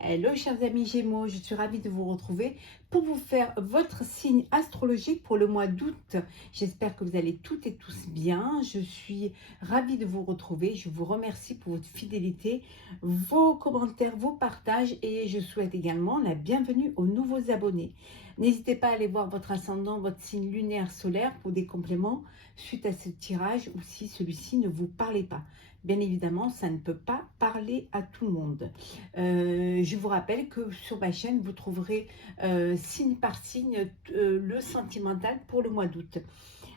Hello chers amis Gémeaux, je suis ravie de vous retrouver pour vous faire votre signe astrologique pour le mois d'août. J'espère que vous allez toutes et tous bien. Je suis ravie de vous retrouver. Je vous remercie pour votre fidélité, vos commentaires, vos partages et je souhaite également la bienvenue aux nouveaux abonnés. N'hésitez pas à aller voir votre ascendant, votre signe lunaire solaire pour des compléments suite à ce tirage ou si celui-ci ne vous parlait pas. Bien évidemment, ça ne peut pas parler à tout le monde. Je vous rappelle que sur ma chaîne, vous trouverez signe par signe le sentimental pour le mois d'août.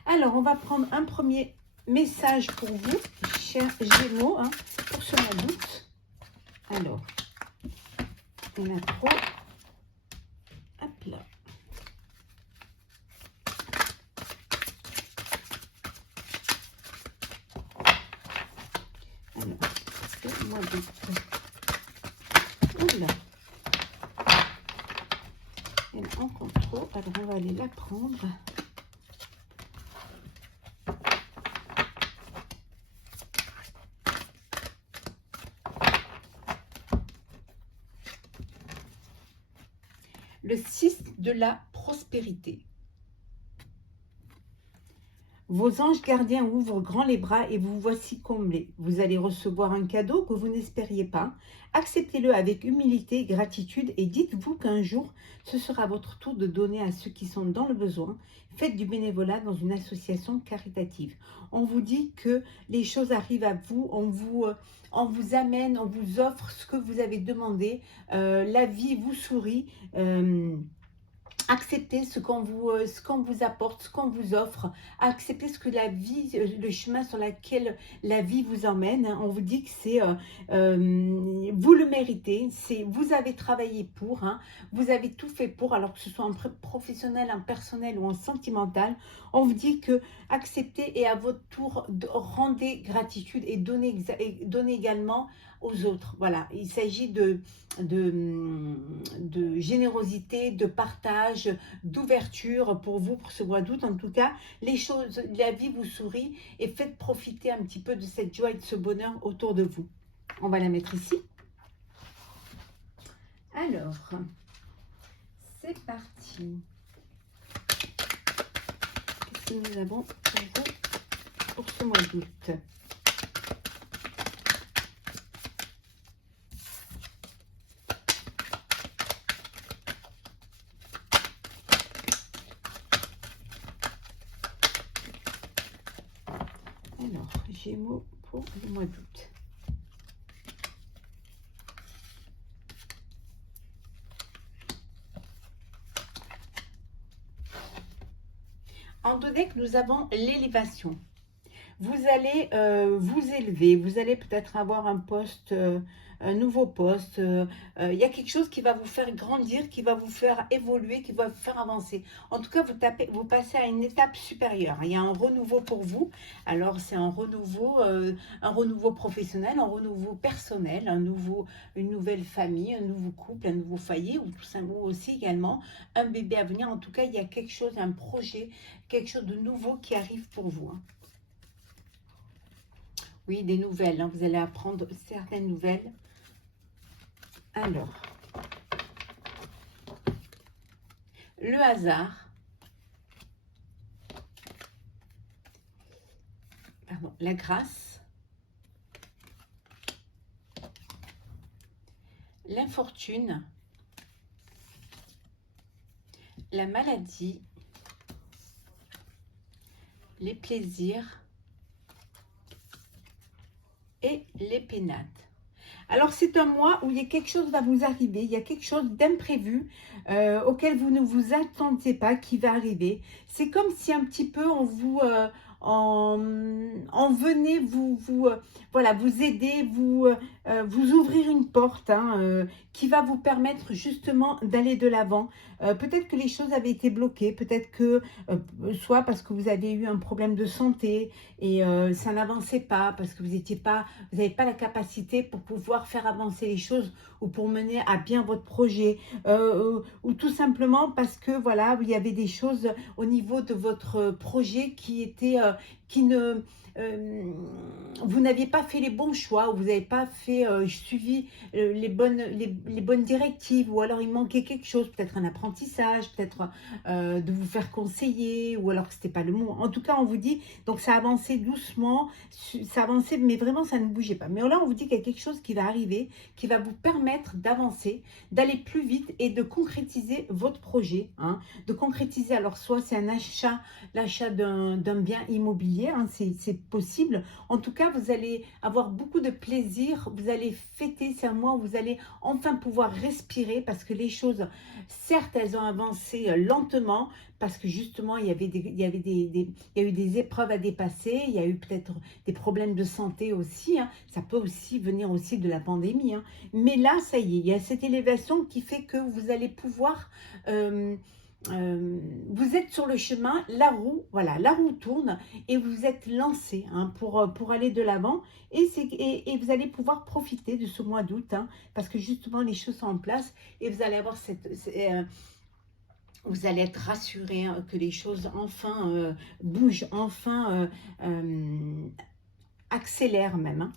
Alors, on va prendre un premier message pour vous, chers Gémeaux, pour ce mois d'août. Alors, il y en a trois. Hop là. Alors, le mois d'août. Oula. Il y en a encore trop, alors on va aller la prendre. Le 6 de la prospérité. Vos anges gardiens ouvrent grand les bras et vous voici comblés. Vous allez recevoir un cadeau que vous n'espériez pas. Acceptez-le avec humilité et gratitude et dites-vous qu'un jour, ce sera votre tour de donner à ceux qui sont dans le besoin. Faites du bénévolat dans une association caritative. On vous dit que les choses arrivent à vous, on vous amène, on vous offre ce que vous avez demandé. La vie vous sourit. Acceptez ce qu'on vous apporte, ce qu'on vous offre. Acceptez ce que la vie, le chemin sur lequel la vie vous emmène. On vous dit que c'est vous le méritez. Vous avez travaillé pour, vous avez tout fait pour, alors que ce soit en professionnel, en personnel ou en sentimental. On vous dit que acceptez et à votre tour rendez gratitude et donnez également aux autres. Voilà, il s'agit de générosité, de partage, d'ouverture pour vous, pour ce mois d'août. En tout cas, les choses, la vie vous sourit et faites profiter un petit peu de cette joie et de ce bonheur autour de vous. On va la mettre ici. Alors, c'est parti. Qu'est-ce que nous avons pour vous pour ce mois d'août ? Alors, Gémeaux pour le mois d'août. En deux decks, nous avons l'élévation. Vous allez vous élever, vous allez peut-être avoir un poste, un nouveau poste. Il y a quelque chose qui va vous faire grandir, qui va vous faire évoluer, qui va vous faire avancer. En tout cas, vous passez à une étape supérieure. Il y a un renouveau pour vous. Alors, c'est un renouveau professionnel, un renouveau personnel, une nouvelle famille, un nouveau couple, un nouveau foyer, ou tout simplement aussi également un bébé à venir. En tout cas, il y a quelque chose, un projet, quelque chose de nouveau qui arrive pour vous. Oui, des nouvelles. Vous allez apprendre certaines nouvelles. Alors, le hasard. Pardon, la grâce. L'infortune. La maladie. Les plaisirs. Et les pénates. Alors, c'est un mois où il y a quelque chose qui va vous arriver, il y a quelque chose d'imprévu auquel vous ne vous attendiez pas qui va arriver. C'est comme si un petit peu on venait voilà, vous aider, vous ouvrir une porte qui va vous permettre justement d'aller de l'avant. Peut-être que les choses avaient été bloquées, peut-être que soit parce que vous avez eu un problème de santé et ça n'avançait pas, parce que vous n'avez pas la capacité pour pouvoir faire avancer les choses ou pour mener à bien votre projet, ou tout simplement parce que voilà, il y avait des choses au niveau de votre projet qui qui ne... vous n'aviez pas fait les bons choix, ou vous n'avez pas fait suivi les bonnes directives, ou alors il manquait quelque chose, peut-être un apprentissage, peut-être de vous faire conseiller, ou alors que c'était pas le moment. En tout cas, on vous dit, donc ça avançait doucement, ça avançait, mais vraiment ça ne bougeait pas. Mais là, on vous dit qu'il y a quelque chose qui va arriver, qui va vous permettre d'avancer, d'aller plus vite et de concrétiser votre projet, hein, de concrétiser. Alors soit c'est un achat, l'achat d'un bien immobilier, hein, c'est possible. En tout cas, vous allez avoir beaucoup de plaisir, vous allez fêter, c'est un mois où vous allez enfin pouvoir respirer, parce que les choses, certes, elles ont avancé lentement, parce que justement, il y a eu des épreuves à dépasser, il y a eu peut-être des problèmes de santé aussi, hein. Ça peut aussi venir aussi de la pandémie, hein. Mais là, ça y est, il y a cette élévation qui fait que vous allez pouvoir... vous êtes sur le chemin, la roue, voilà, la roue tourne et vous êtes lancé, hein, pour aller de l'avant, et vous allez pouvoir profiter de ce mois d'août, hein, parce que justement les choses sont en place et vous allez avoir vous allez être rassuré, hein, que les choses enfin bougent, enfin accélèrent même, hein.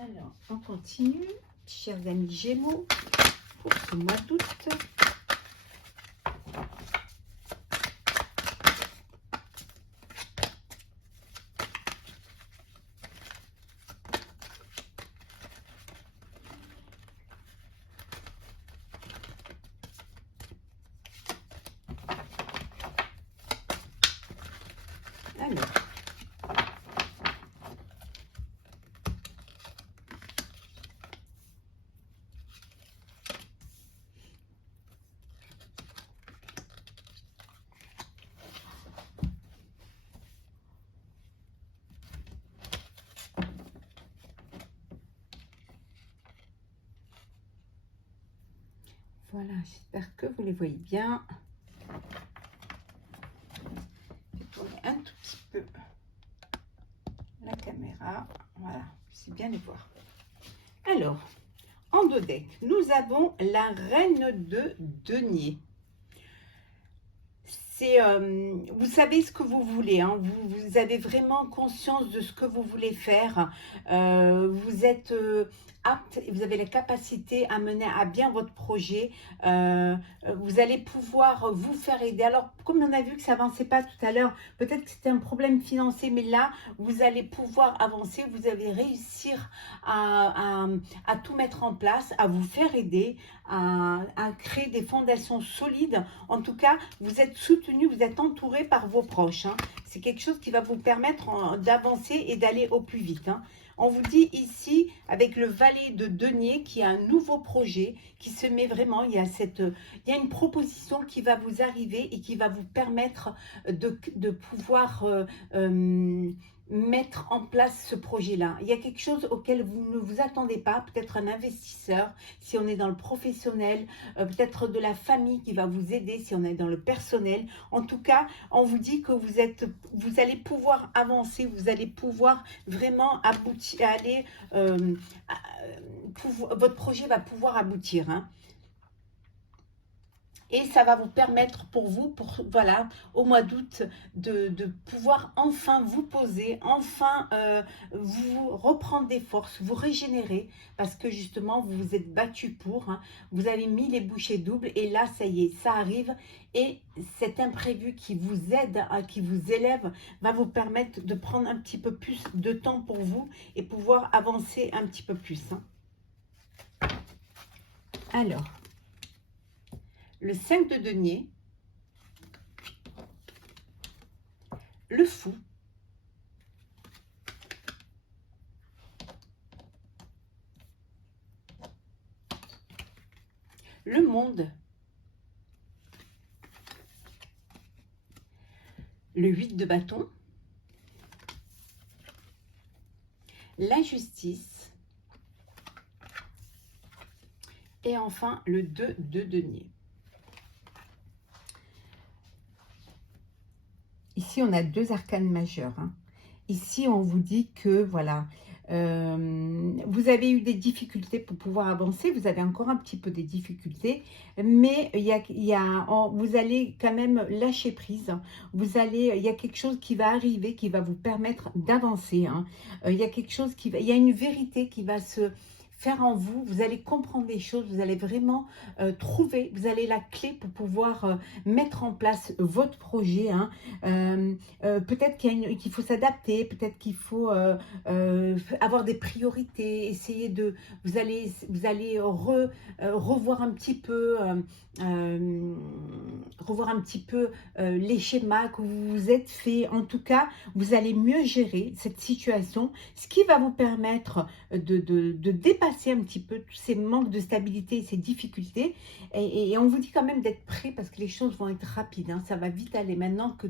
Alors, on continue, chers amis Gémeaux, pour ce mois d'août. Alors, voilà, j'espère que vous les voyez bien. Je vais tourner un tout petit peu la caméra. Voilà, c'est bien les voir. Alors, en dos deck, nous avons la reine de denier. Vous savez ce que vous voulez, hein. Vous avez vraiment conscience de ce que vous voulez faire. Vous êtes apte et vous avez la capacité à mener à bien votre projet. Vous allez pouvoir vous faire aider. Alors, comme on a vu que ça n'avançait pas tout à l'heure, peut-être que c'était un problème financier, mais là, vous allez pouvoir avancer. Vous allez réussir à tout mettre en place, à vous faire aider, à créer des fondations solides. En tout cas, vous êtes soutenu, vous êtes entouré par vos proches, hein. C'est quelque chose qui va vous permettre d'avancer et d'aller au plus vite, hein. On vous dit ici, avec le valet de denier, qui a un nouveau projet, qui se met vraiment, il y a une proposition qui va vous arriver et qui va vous permettre de pouvoir mettre en place ce projet-là. Il y a quelque chose auquel vous ne vous attendez pas, peut-être un investisseur, si on est dans le professionnel, peut-être de la famille qui va vous aider si on est dans le personnel. En tout cas, on vous dit que vous allez pouvoir avancer, vous allez pouvoir vraiment aboutir, votre projet va pouvoir aboutir, hein. Et ça va vous permettre voilà, au mois d'août, de pouvoir enfin vous poser, enfin vous reprendre des forces, vous régénérer, parce que justement, vous vous êtes battu pour, hein, vous avez mis les bouchées doubles, et là, ça y est, ça arrive, et cet imprévu qui vous aide, qui vous élève, va vous permettre de prendre un petit peu plus de temps pour vous, et pouvoir avancer un petit peu plus, hein. Alors, le 5 de denier, le fou, le monde, le 8 de bâton, la justice, et enfin le 2 de denier. Ici, on a deux arcanes majeures, hein. Ici, on vous dit que, voilà, Vous avez eu des difficultés pour pouvoir avancer, vous avez encore un petit peu des difficultés, mais vous allez quand même lâcher prise. Il y a quelque chose qui va arriver, qui va vous permettre d'avancer, hein. Il y a quelque chose il y a une vérité qui va se faire en vous. Vous allez comprendre des choses, vous allez vraiment trouver, vous avez la clé pour pouvoir mettre en place votre projet, hein. Peut-être qu'il faut s'adapter, peut-être qu'il faut avoir des priorités, essayer de, vous allez revoir un petit peu, les schémas que vous vous êtes fait. En tout cas, vous allez mieux gérer cette situation, ce qui va vous permettre de dépasser un petit peu tous ces manques de stabilité et ces difficultés. Et on vous dit quand même d'être prêt parce que les choses vont être rapides, hein. Ça va vite aller maintenant que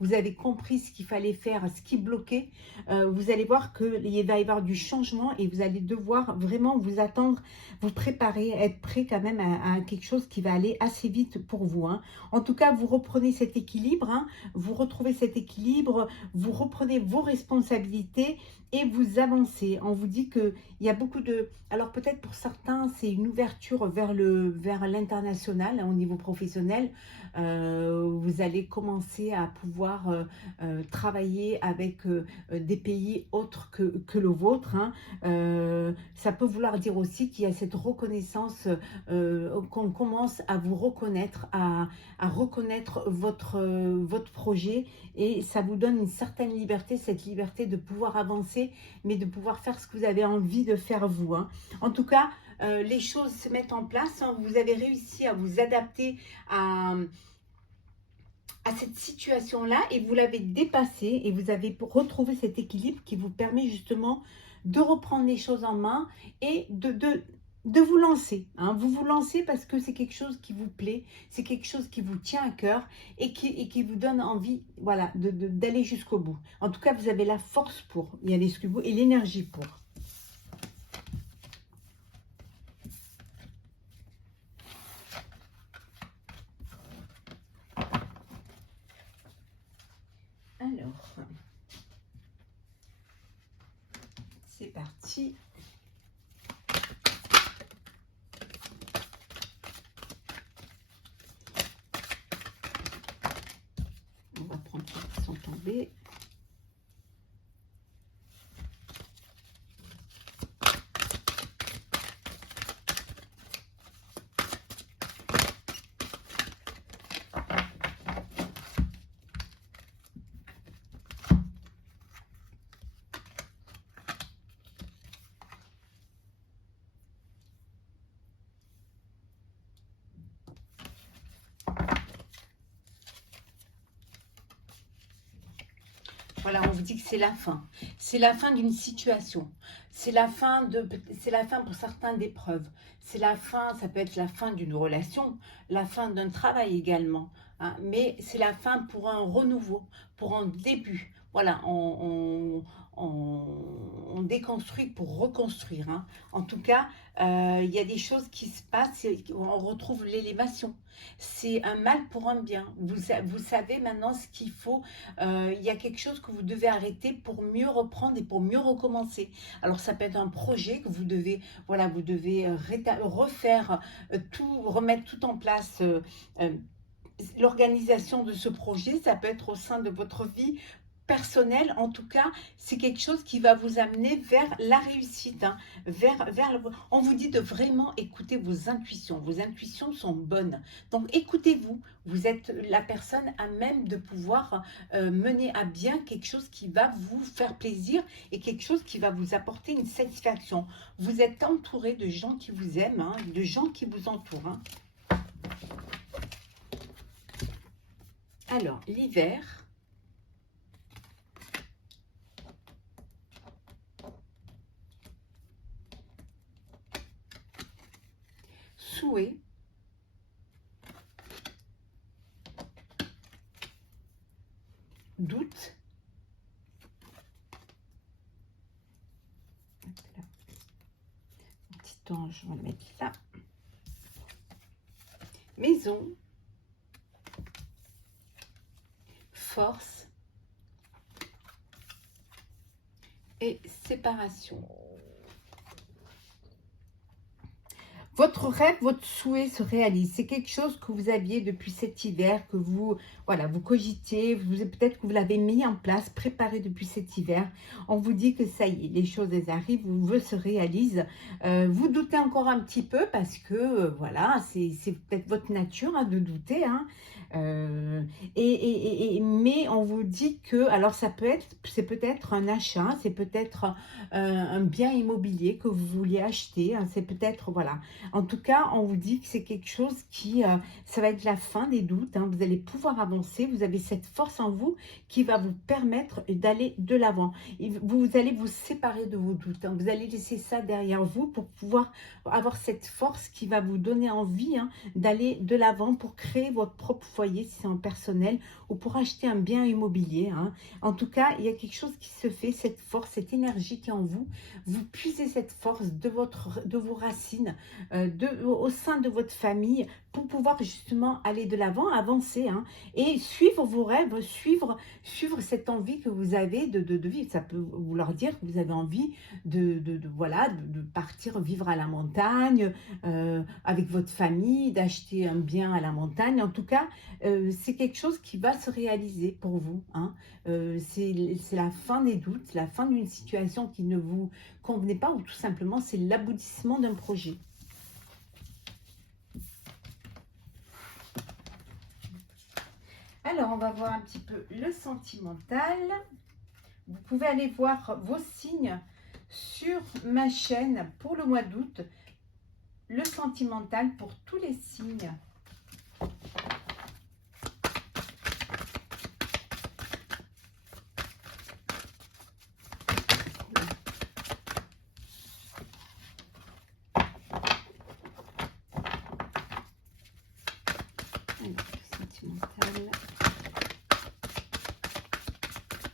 vous avez compris ce qu'il fallait faire, ce qui bloquait. Vous allez voir qu'il va y avoir du changement et vous allez devoir vraiment vous attendre, vous préparer, être prêt quand même à quelque chose qui va aller assez vite pour vous, hein. En tout cas, vous reprenez cet équilibre, hein, vous retrouvez cet équilibre, vous reprenez vos responsabilités et vous avancez. On vous dit qu'il y a beaucoup de... Alors peut-être pour certains, c'est une ouverture vers l'international, hein, au niveau professionnel. Vous allez commencer à pouvoir travailler avec des pays autres que le vôtre, hein. Ça peut vouloir dire aussi qu'il y a cette reconnaissance, qu'on commence à vous reconnaître, à reconnaître votre projet, et ça vous donne une certaine liberté, cette liberté de pouvoir avancer, mais de pouvoir faire ce que vous avez envie de faire vous, hein. En tout cas, les choses se mettent en place, hein. Vous avez réussi à vous adapter à cette situation-là et vous l'avez dépassée et vous avez retrouvé cet équilibre qui vous permet justement de reprendre les choses en main et de vous lancer, hein. Vous vous lancez parce que c'est quelque chose qui vous plaît, c'est quelque chose qui vous tient à cœur et qui vous donne envie, voilà, d'aller jusqu'au bout. En tout cas, vous avez la force pour y aller jusqu'au bout et l'énergie pour. Alors, c'est parti. On va prendre ceux qui sont tombés. Voilà, on vous dit que c'est la fin. C'est la fin d'une situation. C'est la fin pour certains d'épreuves. C'est la fin, ça peut être la fin d'une relation, la fin d'un travail également, hein. Mais c'est la fin pour un renouveau, pour un début. Voilà, on déconstruit pour reconstruire, hein. En tout cas, il y a des choses qui se passent, on retrouve l'élévation. C'est un mal pour un bien. Vous savez maintenant ce qu'il faut. Il y a quelque chose que vous devez arrêter pour mieux reprendre et pour mieux recommencer. Alors ça peut être un projet que vous devez, voilà, vous devez refaire tout, remettre tout en place. L'organisation de ce projet, ça peut être au sein de votre vie personnelle. En tout cas, c'est quelque chose qui va vous amener vers la réussite, hein, on vous dit de vraiment écouter vos intuitions. Vos intuitions sont bonnes, donc écoutez-vous. Vous êtes la personne à même de pouvoir mener à bien quelque chose qui va vous faire plaisir et quelque chose qui va vous apporter une satisfaction. Vous êtes entouré de gens qui vous aiment, hein, de gens qui vous entourent, hein. Alors, l'hiver, souhait, doute, un petit ange, on va le mettre là, maison, force et séparation. Votre rêve, votre souhait se réalise. C'est quelque chose que vous aviez depuis cet hiver, que vous, voilà, vous cogitiez, peut-être que vous l'avez mis en place, préparé depuis cet hiver. On vous dit que ça y est, les choses elles arrivent, vos vœux se réalisent. Vous doutez encore un petit peu parce que, voilà, c'est peut-être votre nature hein, de douter. Hein. Mais on vous dit que, alors ça peut être, c'est peut-être un achat, c'est peut-être un bien immobilier que vous vouliez acheter, hein, c'est peut-être, voilà. En tout cas, on vous dit que c'est quelque chose qui, ça va être la fin des doutes, hein, vous allez pouvoir avancer, vous avez cette force en vous qui va vous permettre d'aller de l'avant. Vous allez vous séparer de vos doutes, hein, vous allez laisser ça derrière vous pour pouvoir avoir cette force qui va vous donner envie hein, d'aller de l'avant pour créer votre propre foyer si c'est en personnel ou pour acheter un bien immobilier. Hein. En tout cas, il y a quelque chose qui se fait, cette force, cette énergie qui est en vous. Vous puisez cette force de vos racines, au sein de votre famille pour pouvoir justement aller de l'avant, avancer hein, et suivre vos rêves, suivre cette envie que vous avez de vivre. Ça peut vouloir dire que vous avez envie voilà, de partir vivre à la montagne avec votre famille, d'acheter un bien à la montagne. En tout cas, c'est quelque chose qui va se réaliser pour vous. Hein. C'est la fin des doutes, la fin d'une situation qui ne vous convenait pas ou tout simplement c'est l'aboutissement d'un projet. Alors, on va voir un petit peu le sentimental. Vous pouvez aller voir vos signes sur ma chaîne pour le mois d'août. Le sentimental pour tous les signes.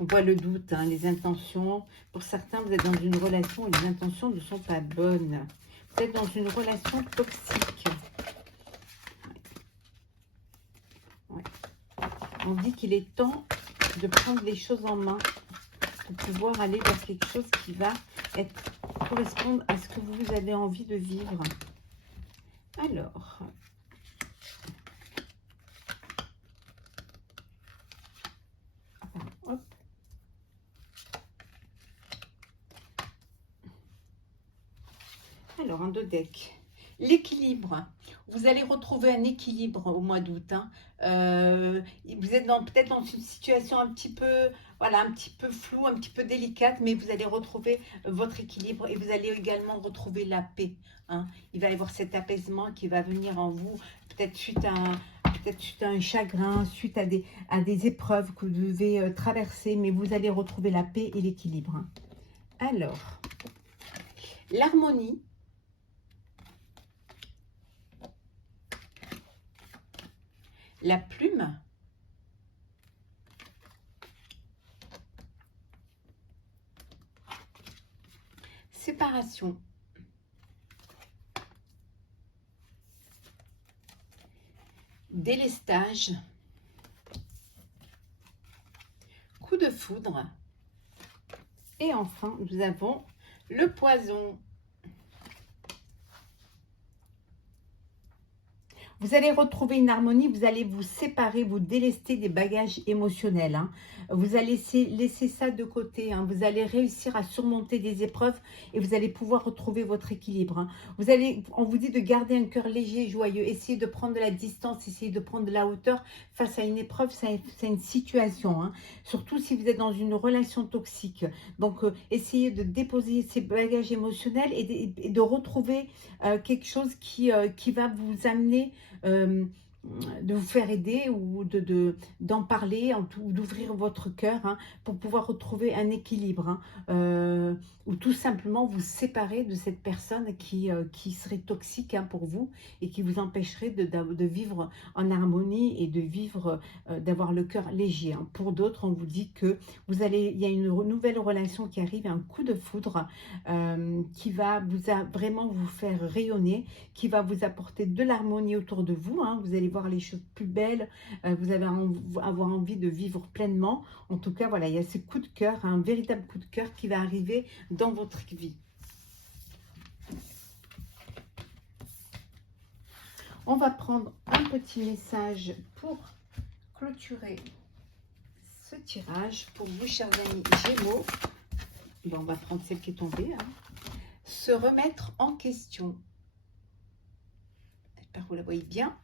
On voit le doute, hein, les intentions. Pour certains, vous êtes dans une relation et les intentions ne sont pas bonnes. Vous êtes dans une relation toxique. Ouais. On dit qu'il est temps de prendre les choses en main pour pouvoir aller vers quelque chose qui va correspondre à ce que vous avez envie de vivre. Alors... hop. Alors, un deux deck. L'équilibre. Vous allez retrouver un équilibre au mois d'août. Hein. Vous êtes peut-être dans une situation un petit peu, voilà, un petit peu floue, un petit peu délicate, mais vous allez retrouver votre équilibre et vous allez également retrouver la paix. Hein. Il va y avoir cet apaisement qui va venir en vous, peut-être suite à un chagrin, suite à des épreuves que vous devez traverser, mais vous allez retrouver la paix et l'équilibre. Hein. Alors, l'harmonie. La plume. Séparation. Délestage. Coup de foudre. Et enfin, nous avons le poison. Vous allez retrouver une harmonie, vous allez vous séparer, vous délester des bagages émotionnels. Hein. Vous allez laisser ça de côté. Hein. Vous allez réussir à surmonter des épreuves et vous allez pouvoir retrouver votre équilibre. Hein. On vous dit de garder un cœur léger et joyeux. Essayez de prendre de la distance, essayez de prendre de la hauteur face à une épreuve, c'est une situation. Hein. Surtout si vous êtes dans une relation toxique. Donc, essayez de déposer ces bagages émotionnels et de retrouver quelque chose qui va vous amener... de vous faire aider ou d'en parler, ou d'ouvrir votre cœur hein, pour pouvoir retrouver un équilibre hein, ou tout simplement vous séparer de cette personne qui serait toxique hein, pour vous et qui vous empêcherait de vivre en harmonie et de vivre, d'avoir le cœur léger. Hein. Pour d'autres, on vous dit que il y a une nouvelle relation qui arrive, un coup de foudre qui va vraiment vous faire rayonner, qui va vous apporter de l'harmonie autour de vous. Hein. Vous allez voir voir les choses plus belles, vous allez avoir envie de vivre pleinement. En tout cas, voilà, il y a ce coup de cœur, un véritable coup de cœur qui va arriver dans votre vie. On va prendre un petit message pour clôturer ce tirage pour vous, chers amis Gémeaux. Bon, on va prendre celle qui est tombée. Hein. Se remettre en question. J'espère que vous la voyez bien.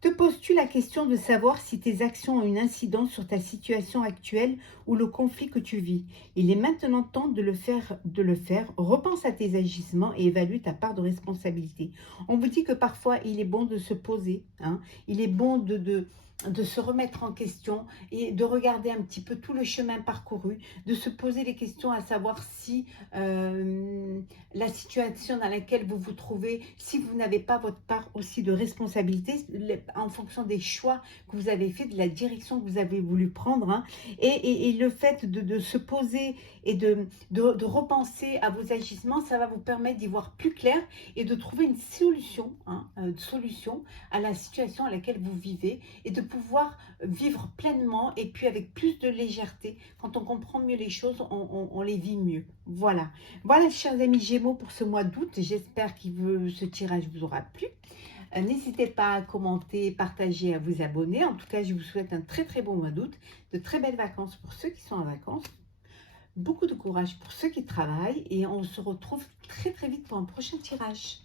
Te poses-tu la question de savoir si tes actions ont une incidence sur ta situation actuelle ou le conflit que tu vis? Il est maintenant temps de le faire. Repense à tes agissements et évalue ta part de responsabilité. On vous dit que parfois, il est bon de se poser. Hein, il est bon de se remettre en question et de regarder un petit peu tout le chemin parcouru, de se poser les questions à savoir si la situation dans laquelle vous vous trouvez, si vous n'avez pas votre part aussi de responsabilité en fonction des choix que vous avez fait, de la direction que vous avez voulu prendre. Hein, et le fait de se poser et de repenser à vos agissements, ça va vous permettre d'y voir plus clair et de trouver une solution, solution à la situation à laquelle vous vivez et de pouvoir vivre pleinement et puis avec plus de légèreté. Quand on comprend mieux les choses, on les vit mieux. Voilà. Voilà, chers amis Gémeaux, pour ce mois d'août. J'espère que ce tirage vous aura plu. N'hésitez pas à commenter, partager, à vous abonner. En tout cas, je vous souhaite un très très bon mois d'août, de très belles vacances pour ceux qui sont en vacances, beaucoup de courage pour ceux qui travaillent et on se retrouve très très vite pour un prochain tirage.